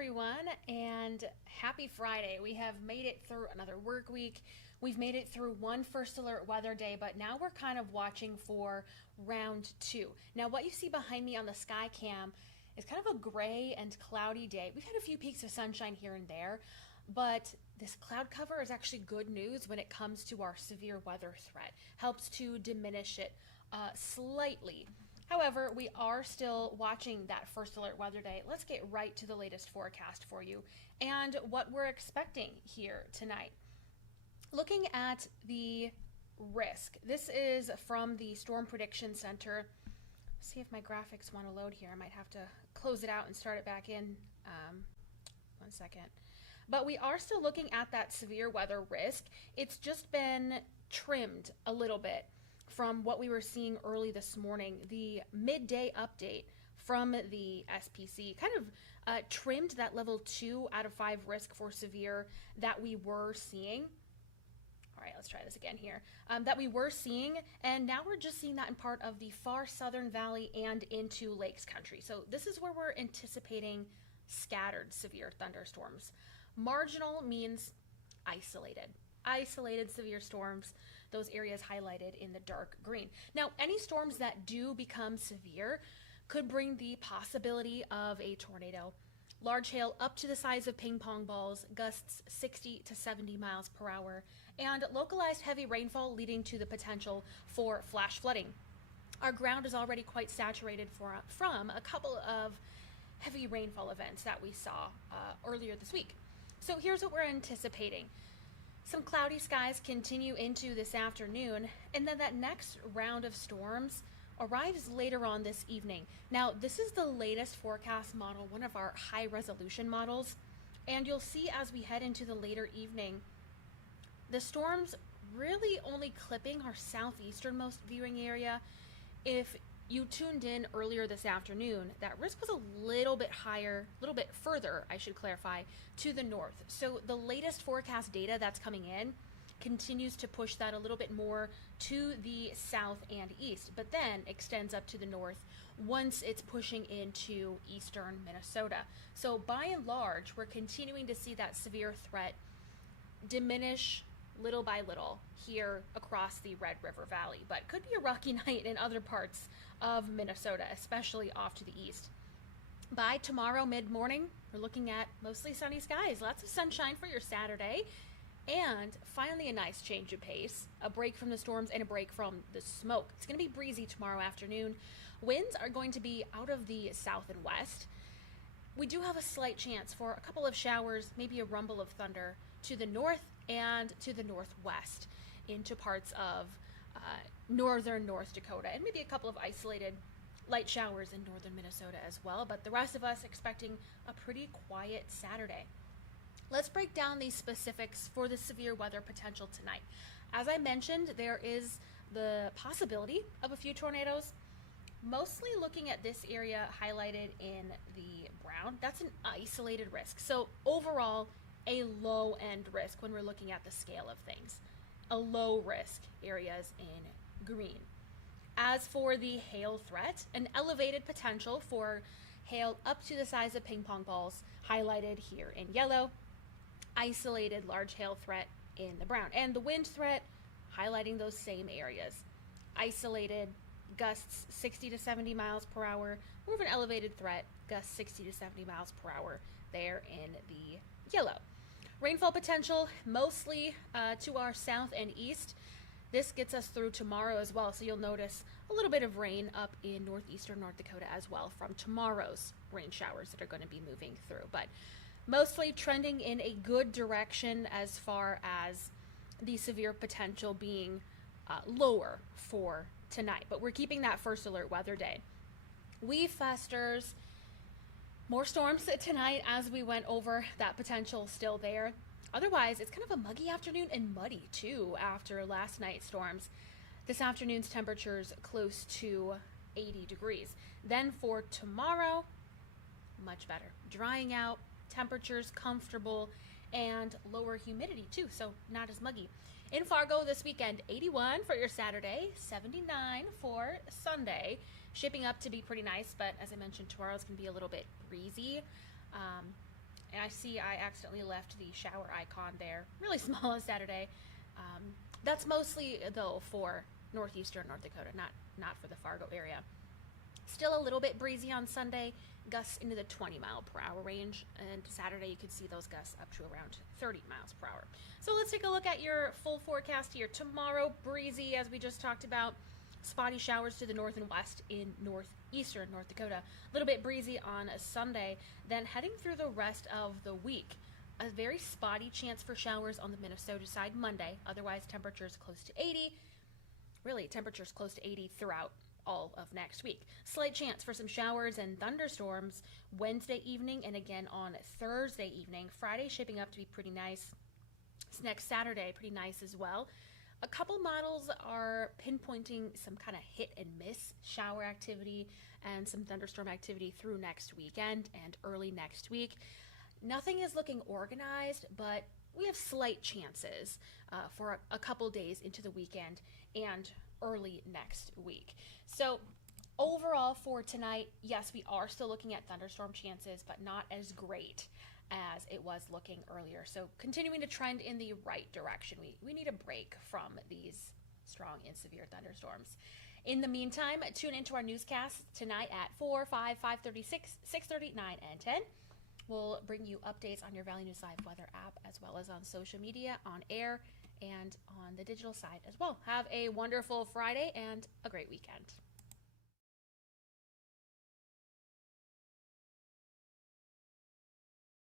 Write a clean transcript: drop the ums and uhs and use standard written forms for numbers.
everyone, and happy Friday. We have made it through another work week. We've made it through one first alert weather day, but now we're kind of watching for round two. Now, what you see behind me on the sky cam is kind of a gray and cloudy day. We've had a few peaks of sunshine here and there, but this cloud cover is actually good news when it comes to our severe weather threat. Helps to diminish it slightly. However, we are still watching that first alert weather day. Let's get right to the latest forecast for you and what we're expecting here tonight. Looking at the risk, this is from the Storm Prediction Center. See if my graphics want to load here. I might have to close it out and start it back in. One second. But we are still looking at that severe weather risk. It's just been trimmed a little bit from what we were seeing early this morning. The midday update from the SPC kind of trimmed that level 2 out of 5 risk for severe that we were seeing. All right, let's try this again here. That we were seeing, and now we're just seeing that in part of the far southern valley and into Lakes country. So this is where we're anticipating scattered severe thunderstorms. Marginal means isolated. Isolated severe storms, those areas highlighted in the dark green. Now, any storms that do become severe could bring the possibility of a tornado. Large hail up to the size of ping pong balls, gusts 60 to 70 miles per hour, and localized heavy rainfall leading to the potential for flash flooding. Our ground is already quite saturated from a couple of heavy rainfall events that we saw earlier this week. So here's what we're anticipating. Some cloudy skies continue into this afternoon, and then that next round of storms arrives later on this evening. Now, this is the latest forecast model, one of our high resolution models, and you'll see as we head into the later evening, the storms really only clipping our southeasternmost viewing area. If you tuned in earlier this afternoon, that risk was a little bit higher, a little bit further, I should clarify, to the north. So the latest forecast data that's coming in continues to push that a little bit more to the south and east, but then extends up to the north once it's pushing into eastern Minnesota. So by and large, we're continuing to see that severe threat diminish little by little here across the Red River Valley, but could be a rocky night in other parts of Minnesota, especially off to the east. By tomorrow mid-morning, we're looking at mostly sunny skies, lots of sunshine for your Saturday, and finally a nice change of pace, a break from the storms and a break from the smoke. It's going to be breezy tomorrow afternoon. Winds are going to be out of the south and west. We do have a slight chance for a couple of showers, maybe a rumble of thunder to the north and to the northwest into parts of northern North Dakota, and maybe a couple of isolated light showers in northern Minnesota as well, but the rest of us expecting a pretty quiet Saturday. Let's break down these specifics for the severe weather potential tonight. As I mentioned, there is the possibility of a few tornadoes, mostly looking at this area highlighted in the brown. That's an isolated risk. So overall, a low end risk when we're looking at the scale of things. A low risk areas in green. As for the hail threat, an elevated potential for hail up to the size of ping pong balls highlighted here in yellow. Isolated large hail threat in the brown. And the wind threat highlighting those same areas. Isolated gusts 60 to 70 miles per hour. More of an elevated threat, gusts 60 to 70 miles per hour there in the yellow. Rainfall potential mostly to our south and east. This gets us through tomorrow as well, so you'll notice a little bit of rain up in northeastern North Dakota as well from tomorrow's rain showers that are going to be moving through. But mostly trending in a good direction as far as the severe potential being lower for tonight. But we're keeping that first alert weather day. We festers. More storms tonight as we went over that potential still there. Otherwise, it's kind of a muggy afternoon and muddy too after last night's storms. This afternoon's temperatures close to 80 degrees. Then for tomorrow, much better. Drying out, temperatures comfortable, and lower humidity too, so not as muggy. In Fargo this weekend, 81 for your Saturday, 79 for Sunday. Shaping up to be pretty nice, but as I mentioned, tomorrow's going to be a little bit breezy. And I see I accidentally left the shower icon there, really small on Saturday. That's mostly, though, for northeastern North Dakota, not for the Fargo area. Still a little bit breezy on Sunday, gusts into the 20-mile-per-hour range, and Saturday you could see those gusts up to around 30 miles per hour. So let's take a look at your full forecast here. Tomorrow, breezy, as we just talked about. Spotty showers to the north and west in northeastern North Dakota. A little bit breezy on a Sunday. Then heading through the rest of the week, a very spotty chance for showers on the Minnesota side Monday. Otherwise, temperatures close to 80. Really, temperatures close to 80 throughout all of next week. Slight chance for some showers and thunderstorms Wednesday evening and again on Thursday evening. Friday shaping up to be pretty nice. Next Saturday, pretty nice as well. A couple models are pinpointing some kind of hit and miss shower activity and some thunderstorm activity through next weekend and early next week. Nothing is looking organized, but we have slight chances for a couple days into the weekend and early next week. So overall for tonight, yes, we are still looking at thunderstorm chances, but not as great as it was looking earlier. So continuing to trend in the right direction. We need a break from these strong and severe thunderstorms. In the meantime, tune into our newscasts tonight at 4, 5, 5:30, 6, 6:30, 9, and 10. We'll bring you updates on your Valley News Live weather app as well as on social media, on air, and on the digital side as well. Have a wonderful Friday and a great weekend.